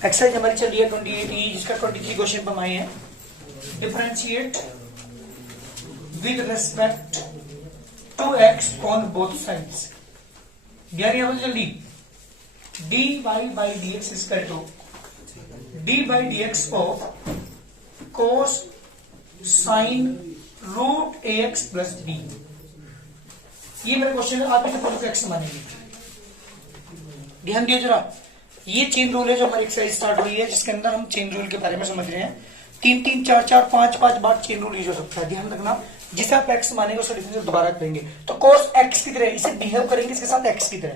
Exercise हमारी चल रही है 28 जिसका 23 क्वेश्चन हम आए हैं। Differentiate with respect to x on both sides. यानी हम जल्दी dy by dx is equal to d by dx of cos sin root ax plus b। ये मेरा क्वेश्चन है, आप इसे पूरे एक्स मानेंगे। ध्यान दियो जरा, ये चेन रूल है जो हमारी एक्सरसाइज स्टार्ट हुई है, जिसके अंदर हम चेन रूल के बारे में समझ रहे हैं। 3 3 4 4 5 5 बार चेन रूल यूज हो सकता है। ध्यान रखना, जिसे आप एक्स मानेंगे उसका डिफरेंशियल दोबारा करेंगे तो cos x की तरह इसे बिहेव करेंगे इसके साथ x की तरह।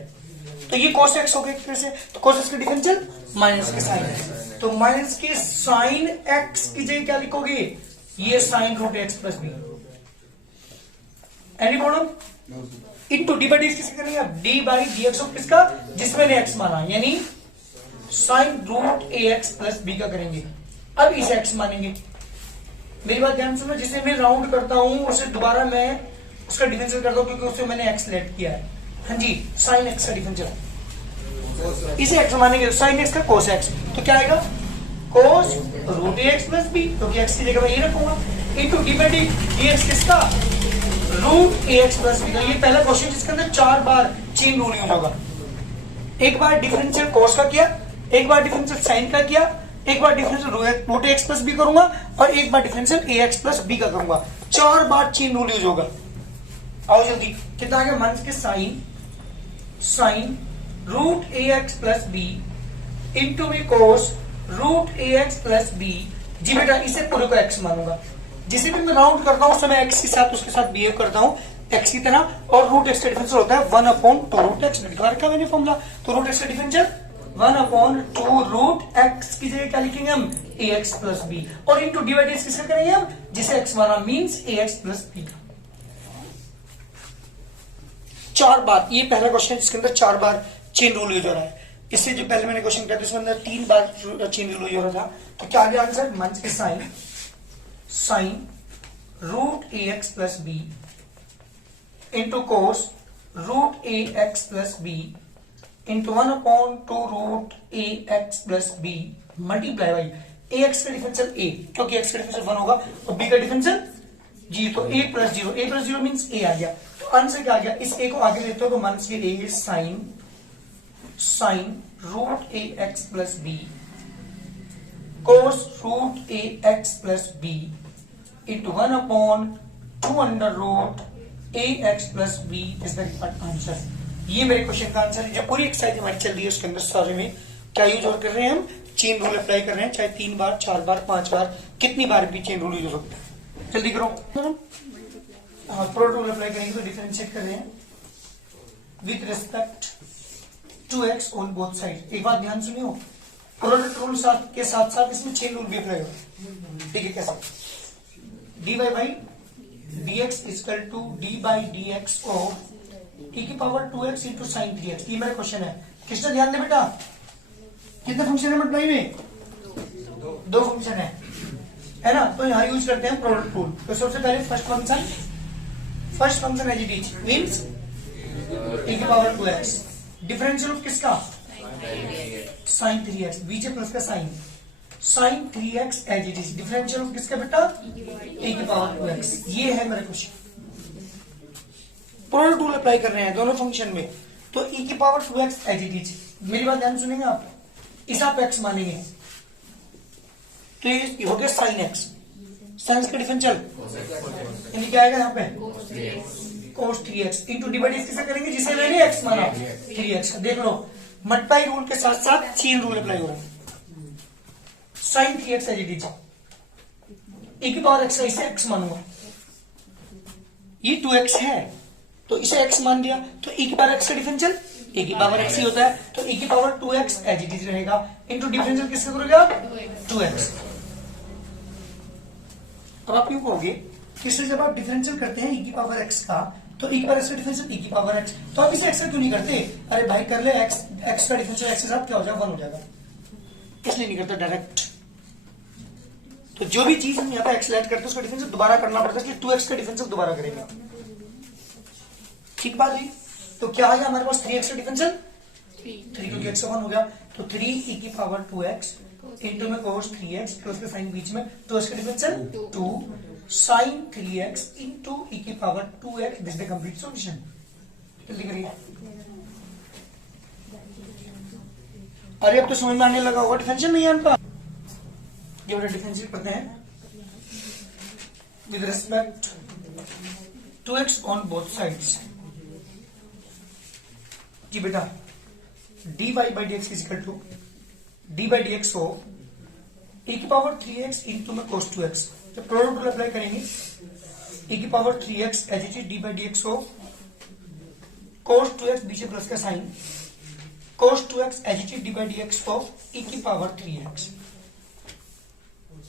तो ये cos x हो गया एक तरह से, तो cos x का डिफरेंशियल माइनस के साइन है, तो माइनस के साइन x की जगह क्या लिखोगे? ये sine root x plus b. Any problem? Into d by d किससे करेंगे आप? D by d x of किसका? जिसमें ने x माना, यानी sine root a x plus b का करेंगे। अब इसे x मानेंगे। मेरी बात ध्यान सुनो, जिसे मैं राउंड करता हूं उसे दोबारा मैं उसका डिफरेंशियल करता हूं क्योंकि उससे मैंने x लेट किया है। हाँ जी, साइन x का डिफरेंशियल, इसे x मानेंगे, साइन x का cos x, तो क्या आएगा? cos root a x plus B, क्योंकि x की जगह मैं ये रखूंगा, into d by D D x किसका? Root a x plus b का। ये पहला क्वेश्चन जिसके अंदर 4 बार चेन रूल यूज होगा। एक बार डिफरेंशियल cos का किया, एक बार डिफरेंशियल साइन का किया, एक बार differential root x plus b करूंगा और एक बार differential a x plus b का करूंगा। 4 बार चेन रूल यूज होगा। आओ जल्दी, कितना आ गया? माइनस के sine root a x plus b into में कोस root a x plus B. जी बेटा, इसे पूरे को एक्स मानूंगा। जिसे भी मैं राउंड करता हूं उस समय एक्स के साथ उसके साथ बिहेव करता हूं एक्स की तरह, और रूट एक्स का डिफरेंशियल होता है 1/2 रूट एक्स। लिखा रखा मैंने फॉर्मूला, तो रूट एक्स का डिफरेंशियल 1/2 रूट एक्स की जगह क्या लिखेंगे हम? ए एक्स प्लस बी, और इंटू डिवाइड किससे करेंगे हम? जिसे एक्स माना, मीन्स ए एक्स प्लस बी का। 4 बार, ये पहला क्वेश्चन जिसके अंदर 4 बार चेन रूल यूज हो रहा है। इससे जो पहले मैंने क्वेश्चन किया था उसके अंदर 3 बार चेन रूल यूज हो रहा था। तो क्या आ गया आंसर? माइनस के sine root a x plus b into cos root a x plus b into 1/2 root a x plus b multiply by a x का डिफरेंशियल ए, क्योंकि एक्स का डिफरेंशियल 1 होगा और बी का डिफरेंशियल 0, तो a plus 0 means a आ गया। तो answer क्या आ गया? इस a को आगे लेते हो तो माइनस के a sine root a x plus b cos root a x plus b into 1/2 under root a x plus b is the required answer. ये मेरे क्वेश्चन का आंसर है। जो पूरी एक्सरसाइज हमारी चल रही है उसके अंदर सारे में क्या यूज और कर रहे हैं हम? चेन रूल अप्लाई कर रहे हैं, चाहे 3 बार 4 बार 5 बार कितनी बार भी चेन रूल यूज हो सकता है। जल्दी करो। हाँ, प्रोडक्ट रूल अप्लाई करेंगे तो डिफरेंशिएट कर रहे हैं with respect to x on both side. एक बात ध्यान सुनियो, प्रोडक्ट रूल के साथ साथ इसमें चेन रूल भी अप्लाई होगा। ठीक है, कैसे? dy by dx equal to d by d x of e की power 2x into sine 3x। ये मेरा क्वेश्चन है। किसने ध्यान दे बेटा? कितने फंक्शन है मल्टीप्लाई में? 2 फंक्शन है ना? तो यहां यूज करते हैं प्रोडक्ट रूल। तो सबसे पहले फर्स्ट फंक्शन है जी मीन्स e की पावर 2x, डिफरेंशियल ऑफ किसका? साइन 3x, बीच प्लस का sine 3x as it is, differential of किसका बेटा? e की पावर 2x। ये है मेरा क्वेश्चन। प्रोडक्ट रूल अप्लाई कर रहे हैं दोनों फंक्शन में, तो e की power 2x as it is. मेरी बात ध्यान सुनेंगे आप, इस आप x मानेंगे तो ये हो गया साइन x, साइन का डिफरेंशियल यानी क्या आएगा यहाँ पे? cos 3x इंटू डिवाइड किससे करेंगे? जिसे मैंने x माना 3x। देख लो, मल्टीप्लाई रूल के साथ साथ चेन रूल अप्लाई हो रहा है। Sine 3x as it is, e की पावर x है, इसे x मानूंगा। ये 2x है तो इसे x मान दिया, तो e की पावर x का डिफरेंशियल e की पावर x ही होता है, तो e की power 2x as it is रहेगा इंटू डिफरेंशियल किससे करोगे? 2x। अब आप यूं कहोगे कि इससे जब आप डिफरेंशियल करते हैं e की पावर x का, तो e की पावर x का डिफरेंशियल e की पावर x, तो आप इसे x का क्यों नहीं करते? अरे भाई कर ले, x का डिफरेंशियल x के साथ क्या हो जाएगा? 1 हो जाएगा, इसलिए नहीं करता डायरेक्ट। तो जो भी चीज हम यहाँ पे x लेट करते हैं उसका डिफरेंशियल दोबारा करना पड़ता है, इसलिए 2x का डिफरेंशियल दोबारा करेंगे। ठीक बात है। तो क्या आ गया हमारे पास? 3x का डिफरेंशियल 3, क्योंकि x 1 हो गया। तो 3 e की पावर 2x इंटू में cos 3x प्लस का साइन बीच में, तो इसका differential 2 sin 3x into e की power 2x, this the complete solution. जल्दी करिए। अरे अब तो समझ में आने लगा होगा, डिफरेंशियल नहीं है आपका। ये बड़ा डिफरेंशियल पढ़ते हैं with respect to x on both sides. जी बेटा dy by dx is equal to d by d x हो e की पावर 3x इंटू में cos 2x, तो प्रोडक्ट रूल अप्लाई करेंगे। e की power 3x as it is d by d x हो cos 2x बीच में plus का sign, cos 2x as it is d by d x हो e की पावर 3x,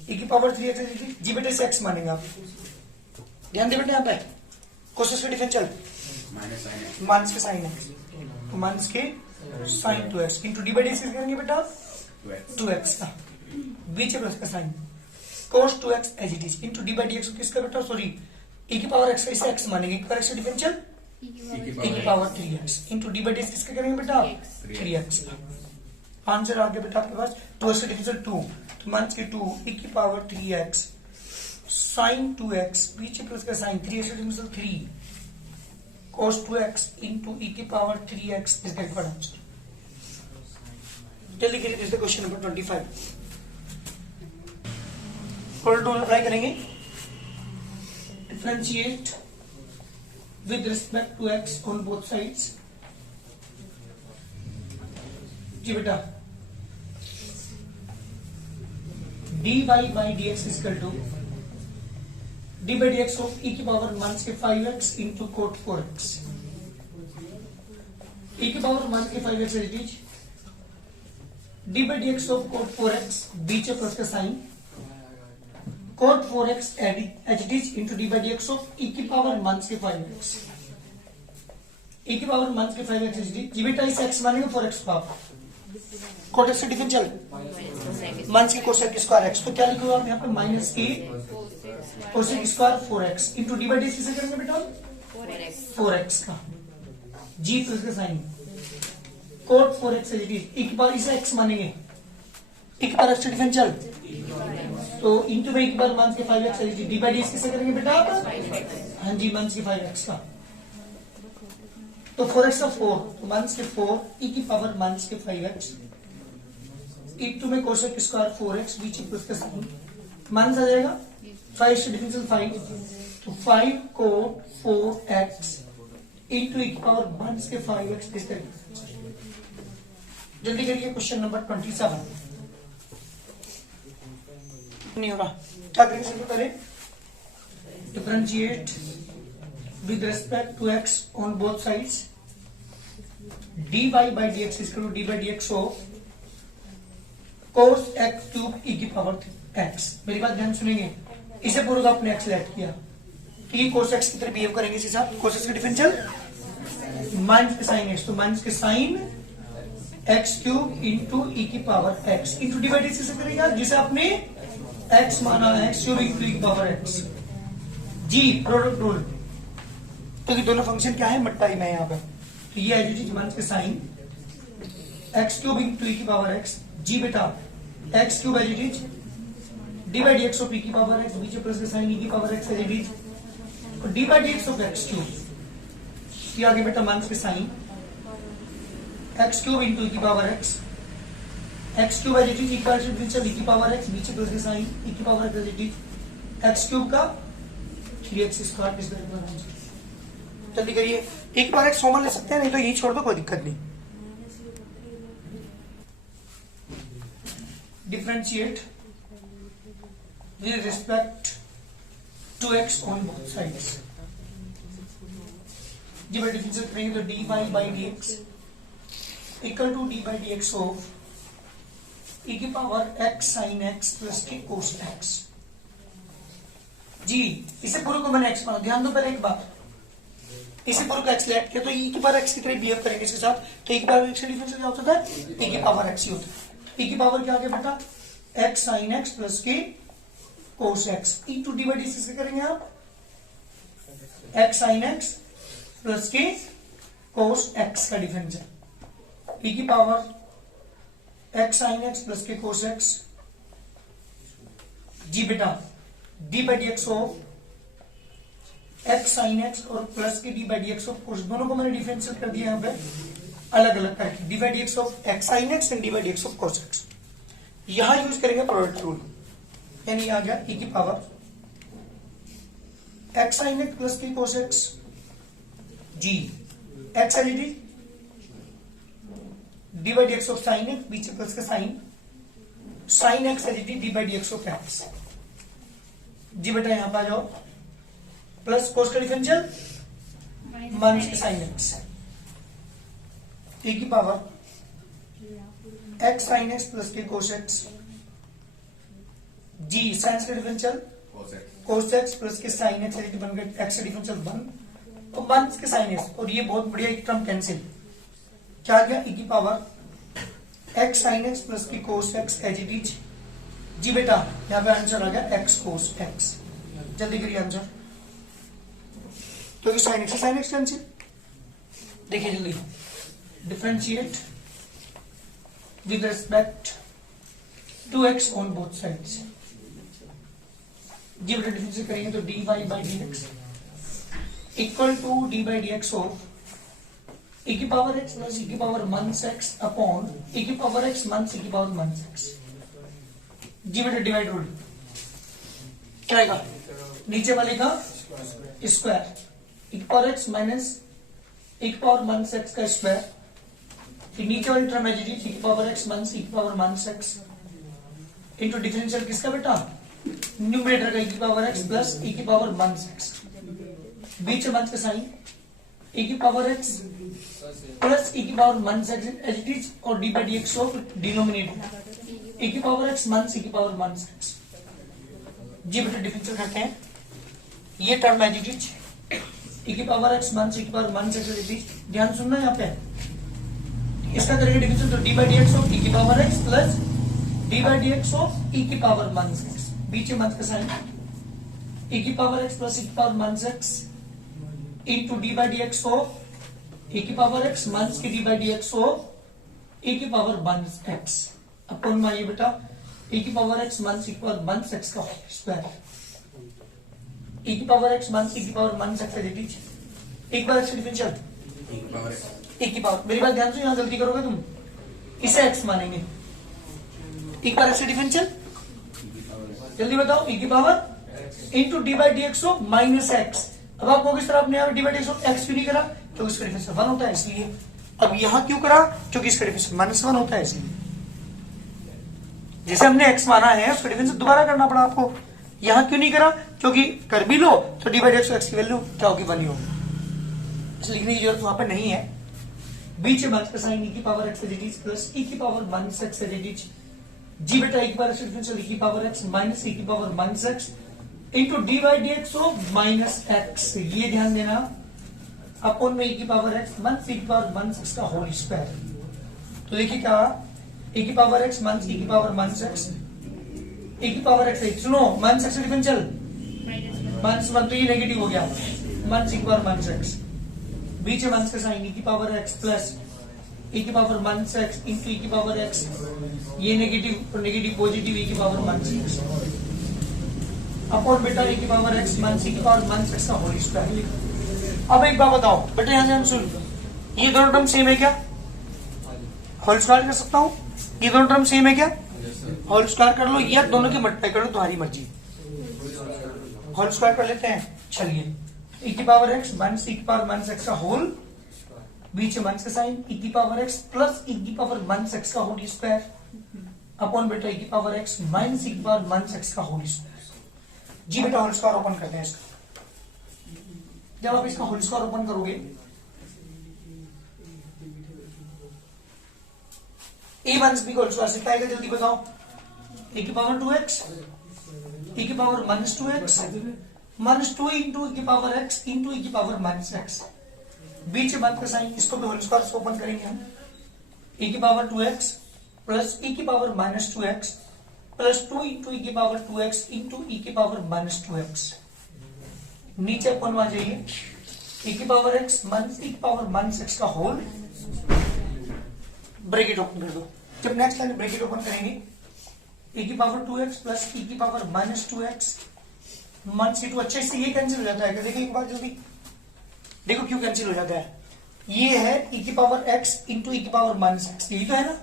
e की power 3x as it is जी बेटे से x मानेंगे आप। ध्यान दे बेटे यहाँ पे कोशिश का डिफरेंशियल माइनस के साइन x, तो माइनस के sine 2x into d by d x करेंगे बेटा 2x का बीच में प्लस का sign, cos 2x as it is into d by d x किसका बेटा, सॉरी e की पावर x का इसे x मानेंगे, e की पावर x का डिफरेंशियल e की power 3x into d by d x किसका करेंगे बेटा 3x का। आंसर आ गया बेटा आपके पास, 2x का डिफरेंशियल 2, तो माइनस के 2 e की पावर 3x साइन 2x बीच में प्लस का साइन 3x का differential 3 cos 2x into e की power 3x is the correct answer. जल्दी करिए, this is question number 25। Product rule apply करेंगे। Differentiate with respect to x on both sides. जी बेटा dy by dx is equal to d by d x of e की power minus के 5x into cot 4x, e की power minus के 5x as it is d by d x of cot 4x बीच में plus का sine, cot 4x as it is into d by d x of e की power minus के 5x, e की power minus के 5x as it is जी बेटा इसे x मानेंगे 4x का कोट x से डिफरेंशियल माइनस के कोसेक स्क्वायर x, तो क्या लिखोगे आप यहाँ पे माइनस की cosec square 4x into d by d x करेंगे बेटा 4x का जी प्लस का sine cot 4x as it is एक बार इसे x मानेंगे, एक बार x डिफरेंशियल तो इंटू में एक बार माइनस के 5x as it is d by d x किसे करेंगे बेटा आप, हाँ जी माइनस के 5x का, तो 4x का 4, तो माइनस के 4 e की पावर माइनस के 5x इंटू में कोसेक स्क्वायर 4x बीच में प्लस का साइन माइनस आ जाएगा 5 से डिफरेंशियल 5, तो 5 को 4x इंटू e की पावर माइनस के 5x इस तरीके। जल्दी करिए क्वेश्चन नंबर 27। नहीं होगा, क्या करेंगे सबसे पहले differentiate with respect to x on both sides, dy by dx is equal to d by d x of cos x cube e की पावर x। मेरी बात ध्यान सुनेंगे, इसे पूरा आपने x लेट किया कि cos x की तरह बिहेव करेंगे इसके साथ, cos x का डिफरेंशियल माइनस के साइन x, तो माइनस के sign x cube into e की power x into d by d x से करेंगे जिसे आपने x माना x क्यूब इंटू e की पावर x जी प्रोडक्ट रूल, तो ये दोनों फंक्शन क्या है मट्टाई में यहाँ पर, तो ये एज इट इज माइनस के sign x cube into e की पावर x जी बेटा x cube as it is d by d x of e की पावर x बीच प्लस के साइन e की power x as it is और d by d x of x cube, ये आगे बेटा माइनस के sign x cube into e की power x cube as it is equal to e की पावर x बीच plus के साइन e की power x as it is x cube का 3x स्क्वायर इस तरह का। जल्दी करिए, एक बार x कॉमन ले सकते हैं, नहीं तो यही छोड़ दो, कोई दिक्कत नहीं। Differentiate with respect to x on both sides। जी मैं डिफरेंशिएट करेंगे तो dy by dx equal to d by d x of e की power x sin x plus के cos x जी। इसे पूरे को मैंने x माना, ध्यान दो पहले एक बात, इसे पूरे को x लेट किया तो e की पावर x की तरह बिहेव करेंगे इसके साथ, तो e की पावर x का डिफरेंशियल क्या होता है e की पावर x ही होता है। e की पावर क्या आ गया बेटा x sin x प्लस के cos x into d by D से करेंगे आप x sin x प्लस के cos x का डिफरेंशियल e की power x sine x plus के कोस एक्स जी बेटा D by d x of x sine x और प्लस के D by d x of कोस, दोनों को मैंने डिफरेंशियल कर दिया यहाँ पे अलग अलग करके, d by d x of x sine x and d by d x of cos x. यहां यूज करेंगे प्रोडक्ट रूल, यानी आ गया e की power x sine x plus के कोस एक्स जी एक्स LED d by d x of sine x, बीच प्लस का sign x LED d by d x of x जी बेटा यहां पर आ जाओ, प्लस कोस का डिफरेंशियल माइनस के साइन एक्स e की power x sine x plus के कोस एक्स जी साइंस का डिफरेंशियल कोस एक्स प्लस के साइन एक्स बन गया, एक्स का डिफरेंशियल 1 और 1 के साइन एक्स, और ये बहुत बढ़िया एक टर्म कैंसिल, क्या आ गया e की power x sine x plus की cos x as it is जी बेटा यहां पे आंसर आ गया एक्स कोस एक्स। जल्दी करिए आंसर, तो ये साइन एक्स कैंसिल, देखिए जल्दी differentiate with respect to x on both sides जी बेटा डिफरेंशिएट करेंगे तो d y by d x equal to d by d x of e की पावर x प्लस e की power minus x upon e की power x minus e की power minus x जी बेटा डिवाइड रूल क्या आएगा, नीचे वाले का स्क्वायर e की पावर x माइनस e की पावर माइनस x का स्क्वायर, फिर नीचे वाली टर्म है जी e की पावर x माइनस e की power minus x into differential किसका बेटा न्यूमरेटर का e की पावर x प्लस e की पावर माइनस x, बीच में माइनस का साइन e की पावर x प्लस e की power minus x as it is और d by d x of denominator e की पावर x माइनस e की power minus x जी बेटा डिफरेंशियल करते हैं, ये term as it is e की पावर x माइनस e की power minus x as it is, ध्यान सुनना यहाँ पे इसका करेंगे डिफरेंशियल तो d by d x of e की power x plus d by d x of e की पावर माइनस x, बीच में माइनस का साइन e की पावर x प्लस e की power minus x into d by d x of e की power x minus की D by d x of e की power minus x अपन मानिए बेटा e की पावर x माइनस e की power minus x का square, e की power x minus e की पावर माइनस x दे दीजिए, एक बार इसका डिफरेंशियल e की पावर, मेरी बात ध्यान से यहां गलती करोगे तुम, इसे x मानेंगे, एक बार इसका डिफरेंशियल जल्दी बताओ e की power into d by d x of minus x, अब आपको किस तरह अपने यहाँ D by d x of x क्यों नहीं करा, क्योंकि इसका डिफरेंशियल 1 होता है इसलिए, अब यहां क्यों करा क्योंकि इसका डिफरेंशियल माइनस 1 होता है इसलिए, जैसे हमने x माना है उसका डिफरेंशियल दोबारा करना पड़ा आपको, यहां क्यों नहीं करा क्योंकि कर भी लो तो d by d x x की वैल्यू क्या होगी 1 होगी, इसलिए लिखने की जरूरत वहां पर नहीं है, बीच में माइनस का साइन e की power x as it is plus e की power minus x as it is जी बेटा e की पावर डिफरेंशियल e की पावर x माइनस e की power minus x into d by d x of minus x, ये ध्यान देना upon में e की पावर x माइनस e की पावर माइनस x का होल स्क्वायर, तो देखिए क्या e की पावर x माइनस e की पावर माइनस x e की पावर x, सुनो माइनस x डिफरेंशियल माइनस 1 तो ये नेगेटिव हो गया, माइनस e की पावर माइनस x बीच में माइनस का साइन e की पावर x प्लस e की power minus x into e की पावर x, ये नेगेटिव और नेगेटिव पॉजिटिव e की पावर माइनस x अपॉन बेटा e की पावर x माइनस e की पावर माइनस x का होल स्क्वायर। अब एक बात बताओ बेटा यहां से सुन, ये दोनों टर्म सेम है क्या, होल स्क्वायर कर सकता हूं, ये दोनों टर्म सेम है क्या, होल स्क्वायर कर लो या दोनों के मल्टीप्लाई कर लो, तुम्हारी मर्जी, होल स्क्वायर कर लेते हैं, चलिए e की पावर x माइनस e की पावर माइनस x का होल, बीच में माइनस का साइन e की पावर x प्लस e की पावर माइनस x का होल स्क्वायर अपॉन बेटा e की पावर x माइनस e की पावर माइनस x का होल स्क्वायर जी बेटा होल स्क्वायर ओपन करते हैं इसका, जब आप इसका होल स्क्वायर ओपन करोगे ए माइनस बी का होल स्क्वायर से क्या आएगा जल्दी बताओ, e की पावर 2x e की power minus 2x minus 2 into e की पावर x इंटू e की पावर माइनस x, बीच में बात का साइन, इसको भी होल स्क्वायर से ओपन करेंगे हम, e की पावर 2x प्लस e की power minus 2x plus 2 into e की पावर 2x इंटू e की पावर माइनस 2x, नीचे अपन आ जाइए e की पावर x माइनस e की पावर माइनस x का होल, ब्रैकेट ओपन कर दो, जब नेक्स्ट लाइन ब्रैकेट ओपन करेंगे e की पावर 2x प्लस e की power minus 2x minus two. अच्छा इससे ये कैंसिल हो जाता है क्या? देखिए एक बार जल्दी देखो क्यों कैंसिल हो जाता है। ये है e की पावर x इंटू e की पावर माइनस x, यही तो है ना,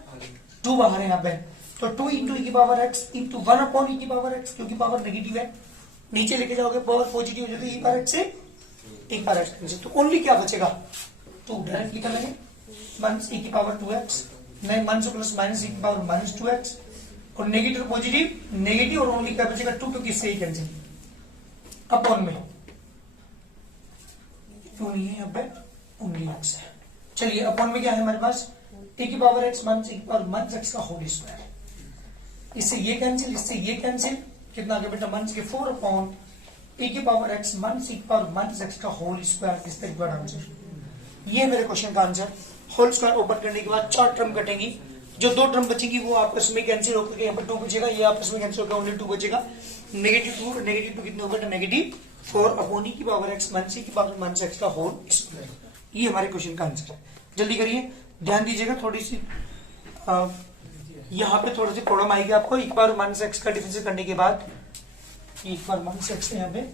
2 बाहर है यहाँ पे, तो 2 इंटू e की power x into 1 upon e की पावर x, क्योंकि पावर नेगेटिव है, नीचे लेके जाओगे पावर पॉजिटिव हो जाती है, e पावर x से e पावर x कैंसिल, तो ओनली क्या बचेगा 2 डायरेक्ट लिखा मैंने, माइनस e की पावर 2x, नहीं माइनस प्लस माइनस e की पावर माइनस 2x, और नेगेटिव पॉजिटिव नेगेटिव, और ओनली क्या बचेगा 2, क्योंकि इससे ही कैंसिल अपॉन में क्यों नहीं है यहाँ पे ओनली x है। चलिए अपॉन में क्या है हमारे पास e की पावर x माइनस e की पावर माइनस x का होल स्क्वायर, इससे ये कैंसिल, इससे ये कैंसिल, कितना आगे बेटा माइनस के 4 अपॉन e की पावर x माइनस e की पावर माइनस x का होल स्क्वायर, इस तरीके का आंसर। ये मेरे क्वेश्चन का आंसर। होल स्क्वायर ओपन करने के बाद 4 टर्म कटेंगी, जो 2 टर्म बचेगी वो आपस में कैंसिल होकर के यहाँ पर 2 बचेगा, ये आपस में कैंसिल होकर ओनली 2 बचेगा, नेगेटिव 2 नेगेटिव 2 कितने होगा नेगेटिव 4 अपॉन e की पावर x माइनस e की पावर माइनस x का होल स्क्वायर। ये हमारे क्वेश्चन का आंसर है। जल्दी करिए, ध्यान दीजिएगा, थोड़ी सी यहाँ पे थोड़ी सी प्रॉब्लम आएगी आपको, e की पावर माइनस x का डिफरेंशियल करने के बाद e की पावर माइनस x यहाँ पे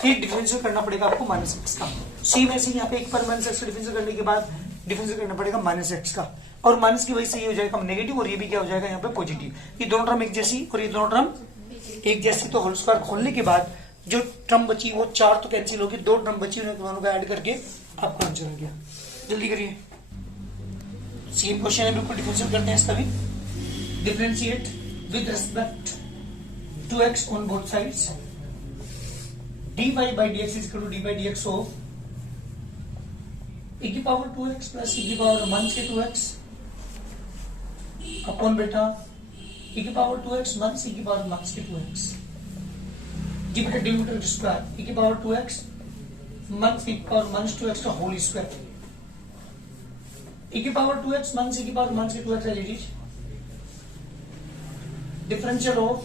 फिर डिफरेंशियल करना पड़ेगा आपको माइनस x का, सेम ऐसे यहाँ पे e की पावर माइनस x का डिफरेंशियल करने के बाद डिफरेंशियल करना पड़ेगा माइनस x का, और माइनस की वजह से ये हो जाएगा नेगेटिव, और ये भी क्या हो जाएगा यहाँ पे पॉजिटिव, ये दोनों टर्म एक जैसी और ये दोनों टर्म एक जैसी, तो होल स्क्वायर खोलने के बाद जो टर्म बची वो 4 तो कैंसिल होगी, 2 टर्म बची उन्हें दोनों को ऐड करके आपका आंसर आ गया। जल्दी करिए, सेम क्वेश्चन है बिल्कुल, डिफरेंशिएट करते हैं इसका भी। Differentiate with respect to x on both sides, dy by dx is equal to dy by dx of e की पावर 2x प्लस e की पावर माइनस के 2x अपॉन बेटा e की पावर 2x माइनस e की power minus के 2x, D बेटा dividend square e की power 2x minus e की पावर माइनस 2x का होल स्क्वायर, e की पावर 2x माइनस e की पावर माइनस के 2x है, it is differential of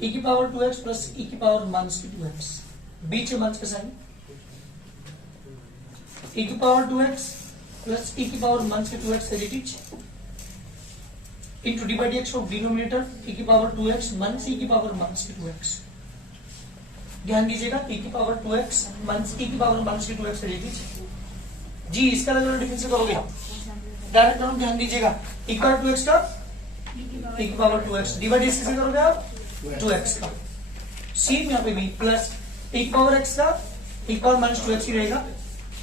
e की पावर 2x प्लस e की पावर माइनस की 2x, बीच में माइनस का साइन, e की पावर 2x प्लस e की पावर माइनस की 2x है, it is into d by d x of denominator e की पावर 2x माइनस e की पावर माइनस की 2x। ध्यान दीजिएगा, e की पावर 2x माइनस e की पावर माइनस की 2x है, इट इज जी, इसका अलग डिफरेंशियल करोगे डायरेक्ट करो, ध्यान दीजिएगा, e की पावर 2x का e की पावर 2x डिवाइड इससे करोगे आप 2x का, सेम यहाँ पे भी प्लस e की पावर x का e की पावर माइनस 2x ही रहेगा,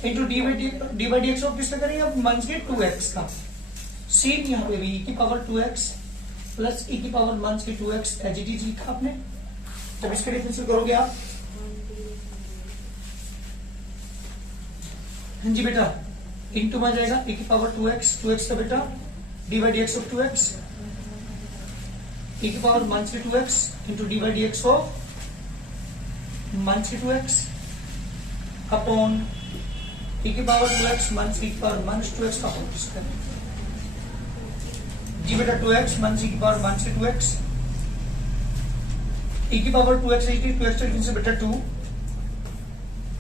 into d by d x of किसका करेंगे आप माइनस के 2x का, सेम यहाँ पे भी e की पावर 2x प्लस e की पावर माइनस के 2x एज इट इज लिखा आपने। जब इसका डिफरेंशियल करोगे आप, हाँ जी बेटा, इंटू में जाएगा e की पावर 2x का बेटा D by d x of 2x, e की पावर माइनस के 2x into d by d x of minus के 2x अपॉन e की पावर 2x माइनस e की पावर माइनस 2x का होल स्क्वायर, जी बेटा 2x minus e की power minus के 2x, e की पावर 2x है, 2x का डिफरेंशियल बेटा 2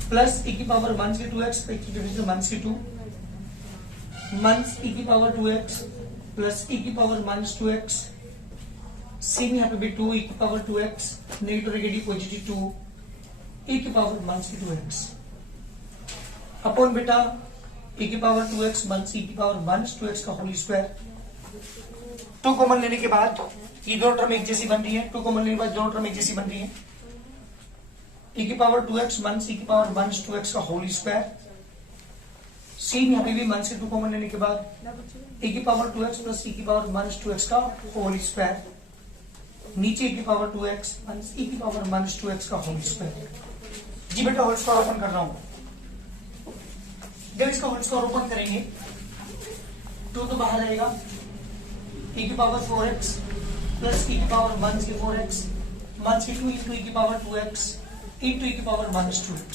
प्लस e की पावर माइनस के 2x e की डिफरेंशियल माइनस के 2 माइनस e की पावर 2x प्लस e की पावर माइनस 2x, सेम यहाँ पे भी 2 e की power 2x negative negative positive 2 e की पावर माइनस की 2x अपॉन बेटा e की पावर 2x माइनस e की पावर माइनस 2x का होल स्क्वायर। 2 कॉमन लेने के बाद ये दोनों टर्म एक जैसी बन रही है, 2 कॉमन लेने के बाद दोनों टर्म एक जैसी बन रही है, e की पावर 2x माइनस e की पावर माइनस 2x का होल स्क्वायर, सेम यहाँ पे भी माइनस के 2 कॉमन लेने के बाद e की पावर 2x प्लस e की पावर माइनस 2x का होल स्क्वायर, नीचे e की पावर 2x माइनस e की पावर माइनस 2x का होल स्क्वायर। जी बेटा होल स्क्वायर ओपन कर रहा हूं, जब इसका होल स्क्वायर ओपन करेंगे 2 तो बाहर आएगा, e की पावर 4x प्लस e की पावर माइनस के 4x माइनस के 2 इंटू e की पावर 2x इंटू e की पावर माइनस 2x,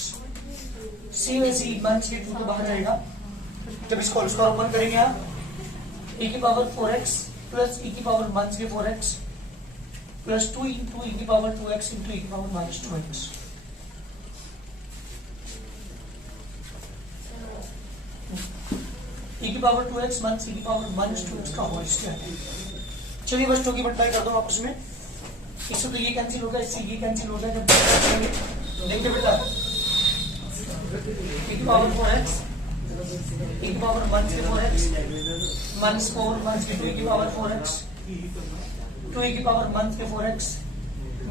सेम ऐसे ही माइनस के 2 तो बाहर आएगा, जब इसका होल स्क्वायर ओपन करेंगे आप e की पावर 4x प्लस e की पावर माइनस के 4x प्लस 2 इंटू e की पावर 2x इंटू e की पावर माइनस 2x, e की पावर 2x माइनस e की पावर माइनस 2x का होल स्क्वायर। चलिए बस 2 की मल्टीप्लाई करता हूँ आपस में, इससे तो ये कैंसिल होगा, इससे ये कैंसिल होगा, जब देखिए बेटा e की पावर 4x e की power minus 4x minus 4 minus 2 की पावर 4x 2 की power minus 4x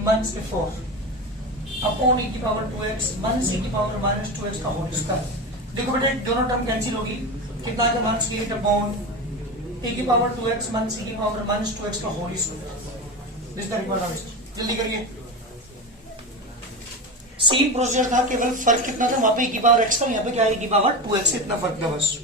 minus 4 upon e की पावर 2x माइनस e की पावर माइनस 2x का होल स्क्वायर। देखो बेटा दोनों टर्म कैंसिल होगी, कितना का माइनस 8 अपॉन e की पावर 2x माइनस e की पावर माइनस 2x का whole square. This the required answer. जल्दी करिए, सेम प्रोसीजर था, केवल फर्क कितना था, वहां पे e की पावर x था, यहाँ पे क्या है e की पावर 2x, इतना फर्क था बस।